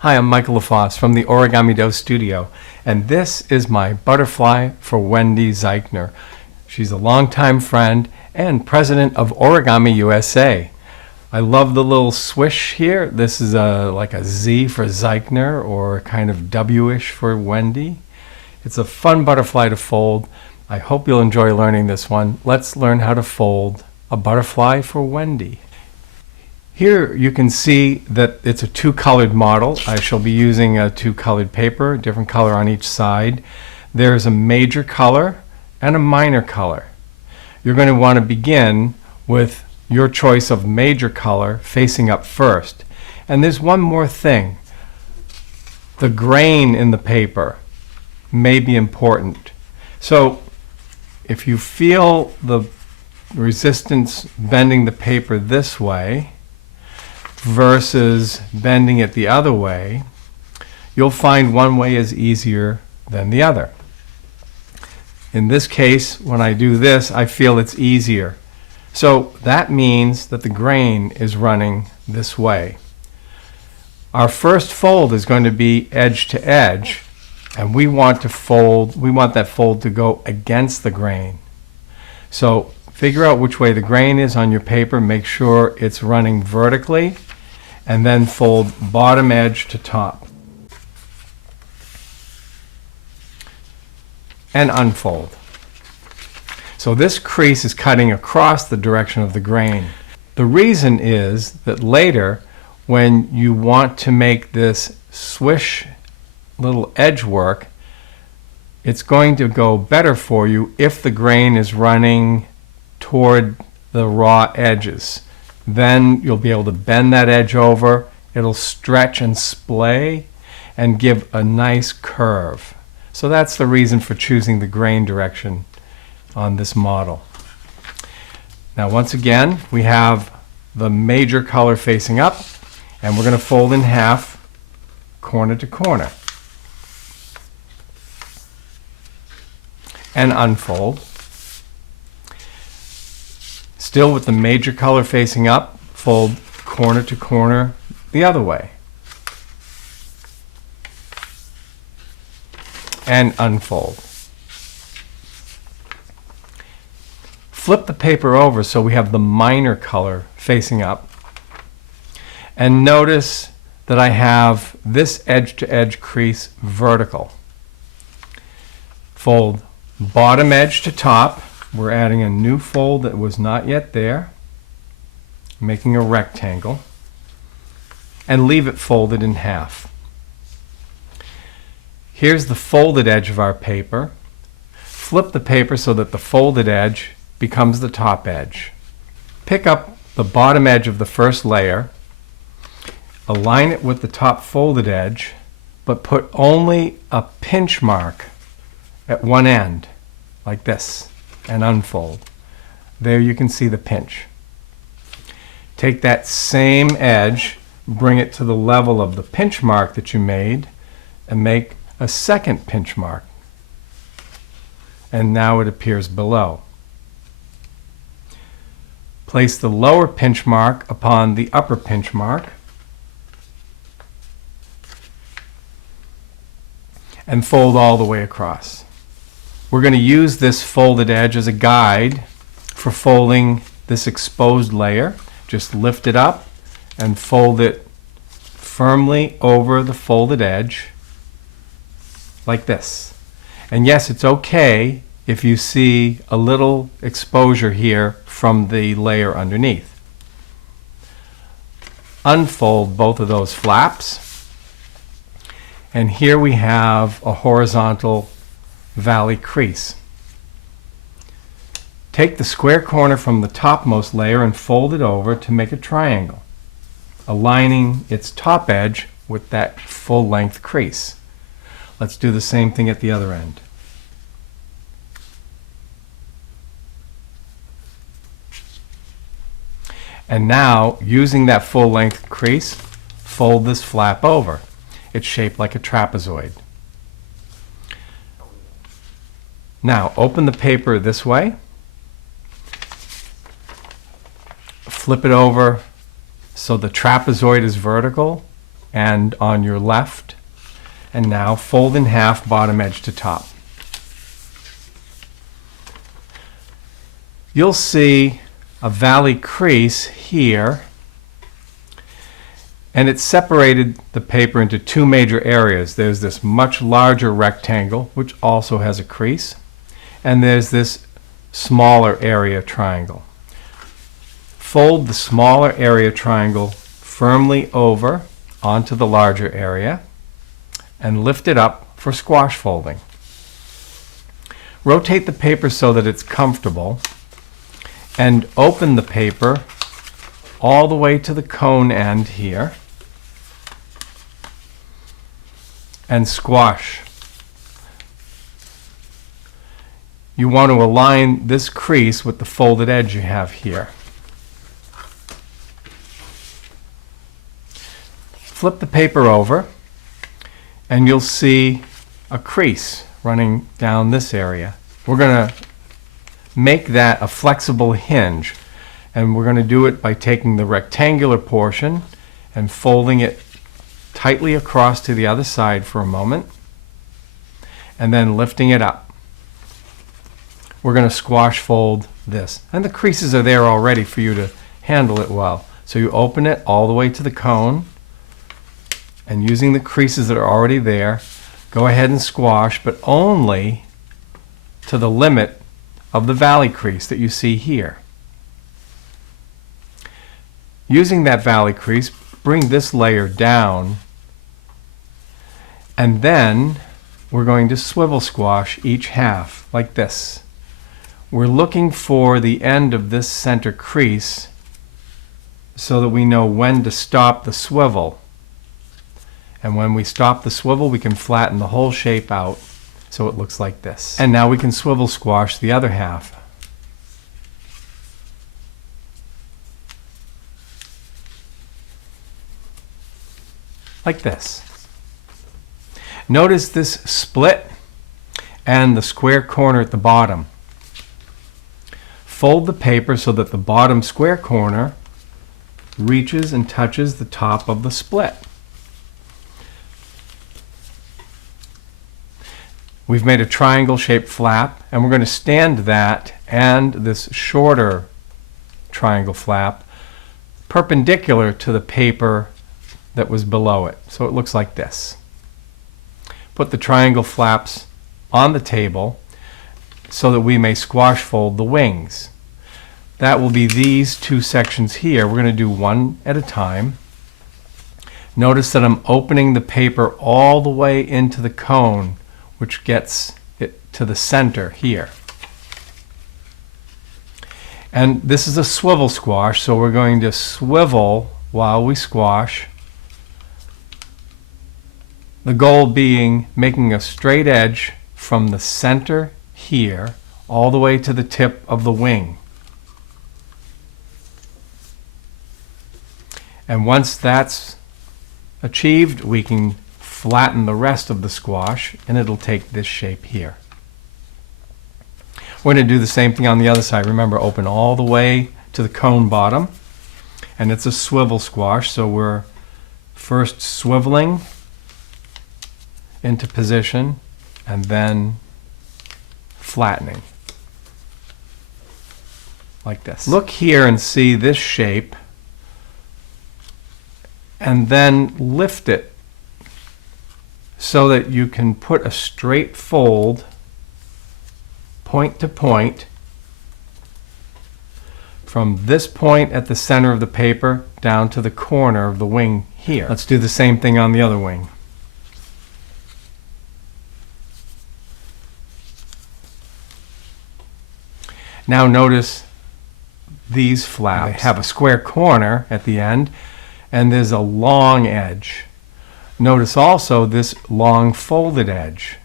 Hi, I'm Michael LaFosse from the OrigamiUSA studio, and this is my butterfly for Wendy Zeichner. She's a longtime friend and president of OrigamiUSA. I love the little swish here. This is like a Z for Zeichner or kind of W-ish for Wendy. It's a fun butterfly to fold. I hope you'll enjoy learning this one. Let's learn how to fold a butterfly for Wendy. Here you can see that it's a two-colored model. I shall be using a two-colored paper, different color on each side. There's a major color and a minor color. You're going to want to begin with your choice of major color facing up first. And there's one more thing. The grain in the paper may be important. So if you feel the resistance bending the paper this way versus bending it the other way, you'll find one way is easier than the other. In this case, when I do this, I feel it's easier. So that means that the grain is running this way. Our first fold is going to be edge to edge, and we want that fold to go against the grain. So figure out which way the grain is on your paper, make sure it's running vertically, and then fold bottom edge to top. And unfold. So this crease is cutting across the direction of the grain. The reason is that later, when you want to make this swish little edge work, it's going to go better for you if the grain is running toward the raw edges. Then you'll be able to bend that edge over. It'll stretch and splay and give a nice curve. So that's the reason for choosing the grain direction on this model. Now once again, we have the major color facing up, and we're going to fold in half, corner to corner. And unfold. Still with the major color facing up, fold corner to corner the other way. And unfold. Flip the paper over so we have the minor color facing up. And notice that I have this edge-to-edge crease vertical. Fold bottom edge to top. We're adding a new fold that was not yet there, making a rectangle, and leave it folded in half. Here's the folded edge of our paper. Flip the paper so that the folded edge becomes the top edge. Pick up the bottom edge of the first layer, align it with the top folded edge, but put only a pinch mark at one end, like this, and unfold. There you can see the pinch. Take that same edge, bring it to the level of the pinch mark that you made, and make a second pinch mark. And now it appears below. Place the lower pinch mark upon the upper pinch mark, and fold all the way across. We're going to use this folded edge as a guide for folding this exposed layer. Just lift it up and fold it firmly over the folded edge like this. And yes, it's okay if you see a little exposure here from the layer underneath. Unfold both of those flaps, and here we have a horizontal valley crease. Take the square corner from the topmost layer and fold it over to make a triangle, aligning its top edge with that full-length crease. Let's do the same thing at the other end. And now, using that full-length crease, fold this flap over. It's shaped like a trapezoid. Now, open the paper this way, flip it over so the trapezoid is vertical, and on your left. And now fold in half, bottom edge to top. You'll see a valley crease here, and it's separated the paper into two major areas. There's this much larger rectangle, which also has a crease, and there's this smaller area triangle. Fold the smaller area triangle firmly over onto the larger area and lift it up for squash folding. Rotate the paper so that it's comfortable and open the paper all the way to the cone end here and squash. You want to align this crease with the folded edge you have here. Flip the paper over and you'll see a crease running down this area. We're going to make that a flexible hinge, and we're going to do it by taking the rectangular portion and folding it tightly across to the other side for a moment and then lifting it up. We're going to squash fold this, and the creases are there already for you to handle it well. So you open it all the way to the cone, and using the creases that are already there, go ahead and squash, but only to the limit of the valley crease that you see here. Using that valley crease, bring this layer down, and then we're going to swivel squash each half like this. We're looking for the end of this center crease so that we know when to stop the swivel. And when we stop the swivel, we can flatten the whole shape out so it looks like this. And now we can swivel squash the other half. Like this. Notice this split and the square corner at the bottom. Fold the paper so that the bottom square corner reaches and touches the top of the split. We've made a triangle-shaped flap, and we're going to stand that and this shorter triangle flap perpendicular to the paper that was below it. So it looks like this. Put the triangle flaps on the table so that we may squash fold the wings. That will be these two sections here. We're going to do one at a time. Notice that I'm opening the paper all the way into the cone, which gets it to the center here. And this is a swivel squash, so we're going to swivel while we squash. The goal being making a straight edge from the center here all the way to the tip of the wing. And once that's achieved, we can flatten the rest of the squash, and it'll take this shape here. We're going to do the same thing on the other side. Remember, open all the way to the cone bottom, and it's a swivel squash, so we're first swiveling into position and then flattening like this. Look here and see this shape, and then lift it so that you can put a straight fold point to point from this point at the center of the paper down to the corner of the wing here. Let's do the same thing on the other wing. Now notice these flaps. They have a square corner at the end, and there's a long edge. Notice also this long folded edge.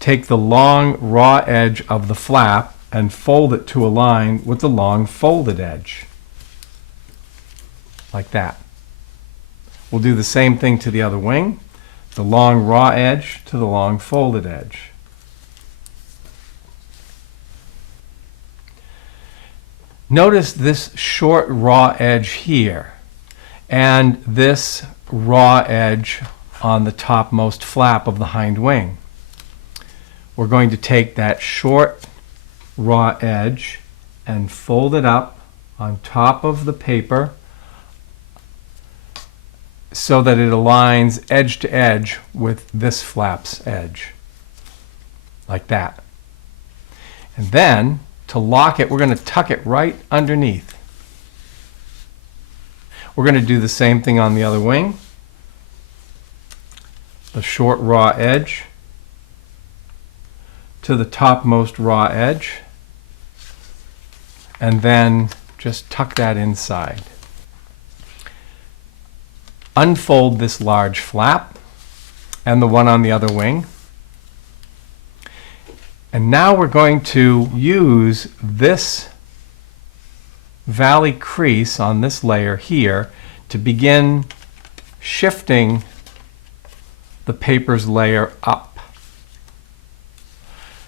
Take the long raw edge of the flap and fold it to align with the long folded edge. Like that. We'll do the same thing to the other wing. The long raw edge to the long folded edge. Notice this short raw edge here and this raw edge on the topmost flap of the hind wing. We're going to take that short raw edge and fold it up on top of the paper so that it aligns edge to edge with this flap's edge, like that. And then, to lock it, we're going to tuck it right underneath. We're going to do the same thing on the other wing. The short raw edge to the topmost raw edge, and then just tuck that inside. Unfold this large flap and the one on the other wing. And now we're going to use this valley crease on this layer here to begin shifting the paper's layer up.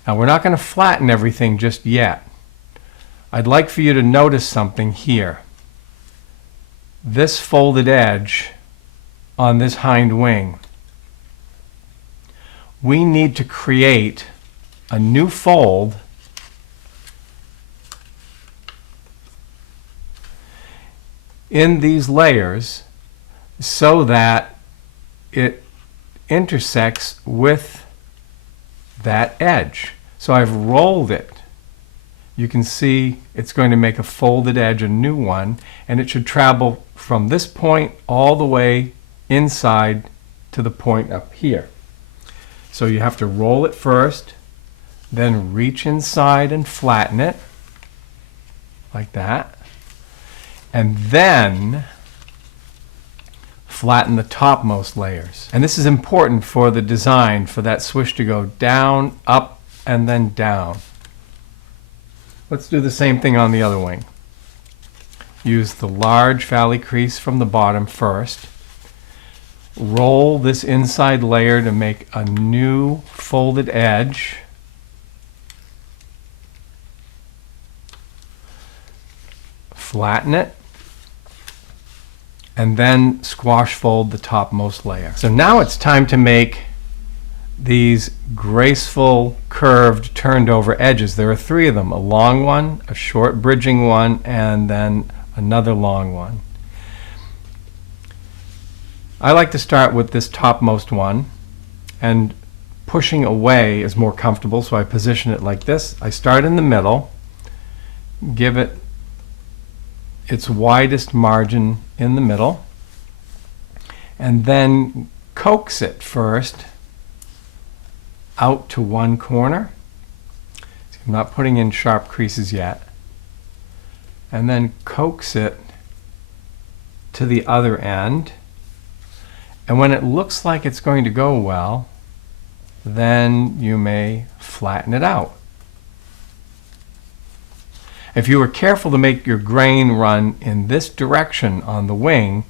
Now we're not going to flatten everything just yet. I'd like for you to notice something here. This folded edge on this hind wing. We need to create a new fold in these layers so that it intersects with that edge. So I've rolled it. You can see it's going to make a folded edge, a new one, and it should travel from this point all the way inside to the point up here. So you have to roll it first, then reach inside and flatten it, like that, and then flatten the topmost layers. And this is important for the design, for that swish to go down, up, and then down. Let's do the same thing on the other wing. Use the large valley crease from the bottom first. Roll this inside layer to make a new folded edge. Flatten it. And then squash fold the topmost layer. So now it's time to make these graceful, curved, turned over edges. There are three of them, a long one, a short bridging one, and then another long one. I like to start with this topmost one, and pushing away is more comfortable, so I position it like this. I start in the middle, give it its widest margin in the middle, and then coax it first out to one corner. See, I'm not putting in sharp creases yet. And then coax it to the other end. And when it looks like it's going to go well, then you may flatten it out. If you were careful to make your grain run in this direction on the wing,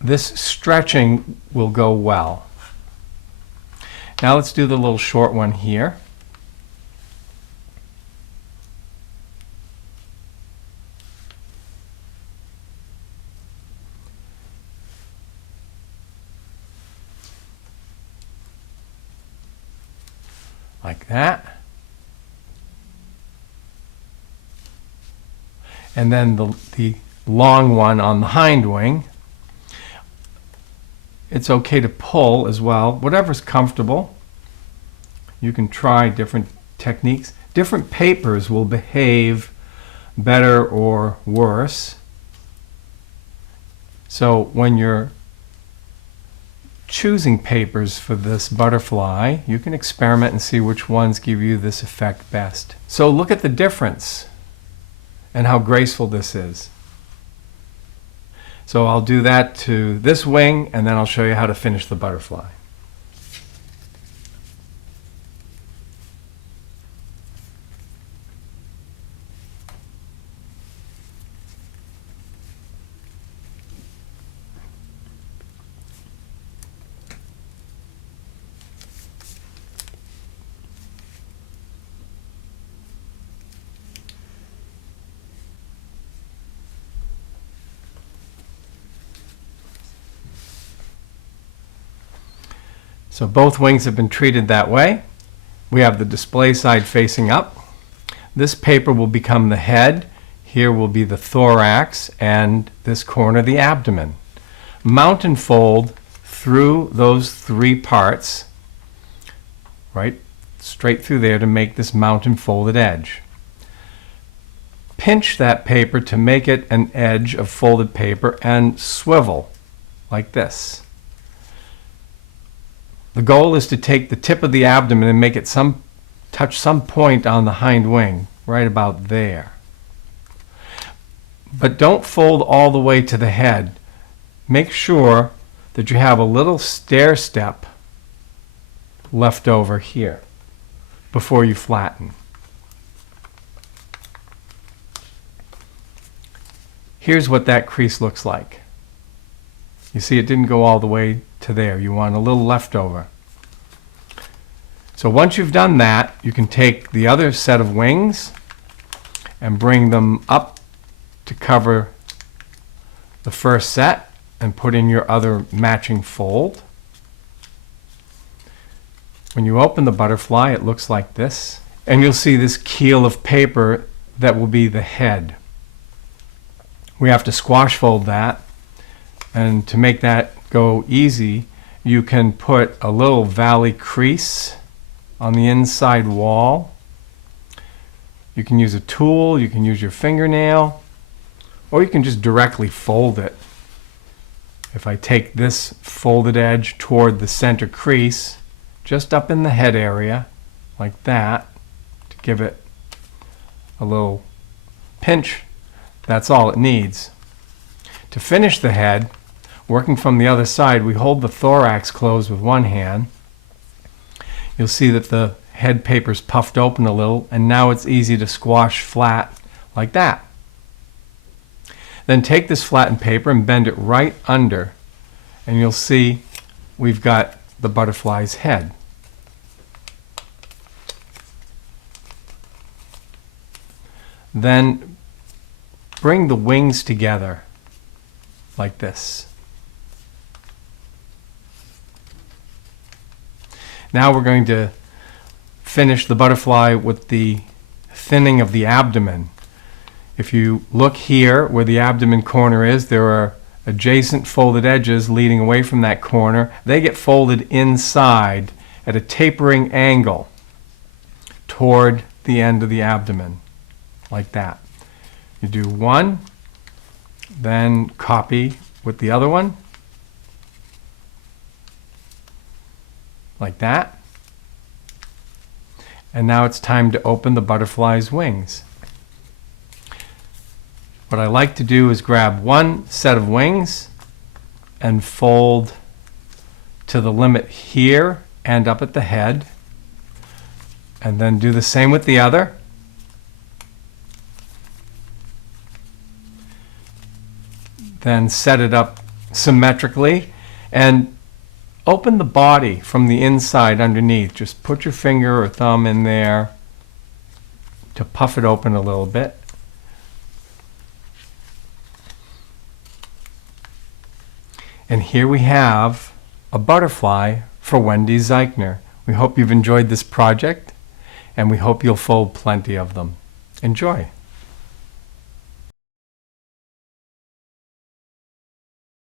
this stretching will go well. Now let's do the little short one here. Like that. And then the long one on the hind wing. It's okay to pull as well, whatever's comfortable. You can try different techniques. Different papers will behave better or worse. So when you're choosing papers for this butterfly, you can experiment and see which ones give you this effect best. So look at the difference and how graceful this is. So I'll do that to this wing, and then I'll show you how to finish the butterfly. So both wings have been treated that way. We have the display side facing up. This paper will become the head. Here will be the thorax, and this corner the abdomen. Mount and fold through those three parts, right straight through there to make this mount and folded edge. Pinch that paper to make it an edge of folded paper and swivel like this. The goal is to take the tip of the abdomen and make it touch some point on the hind wing, right about there. But don't fold all the way to the head. Make sure that you have a little stair step left over here before you flatten. Here's what that crease looks like. You see, it didn't go all the way to there. You want a little leftover. So once you've done that, you can take the other set of wings and bring them up to cover the first set and put in your other matching fold. When you open the butterfly, it looks like this, and you'll see this keel of paper that will be the head. We have to squash fold that, and to make that go easy, you can put a little valley crease on the inside wall. You can use a tool, you can use your fingernail, or you can just directly fold it. If I take this folded edge toward the center crease, just up in the head area, like that, to give it a little pinch, that's all it needs. To finish the head, working from the other side, we hold the thorax closed with one hand. You'll see that the head paper's puffed open a little, and now it's easy to squash flat like that. Then take this flattened paper and bend it right under, and you'll see we've got the butterfly's head. Then bring the wings together like this. Now we're going to finish the butterfly with the thinning of the abdomen. If you look here where the abdomen corner is, there are adjacent folded edges leading away from that corner. They get folded inside at a tapering angle toward the end of the abdomen, like that. You do one, then copy with the other one, like that. And now it's time to open the butterfly's wings. What I like to do is grab one set of wings and fold to the limit here and up at the head, and then do the same with the other. Then set it up symmetrically and open the body from the inside underneath. Just put your finger or thumb in there to puff it open a little bit. And here we have a butterfly for Wendy Zeichner. We hope you've enjoyed this project, and we hope you'll fold plenty of them. Enjoy.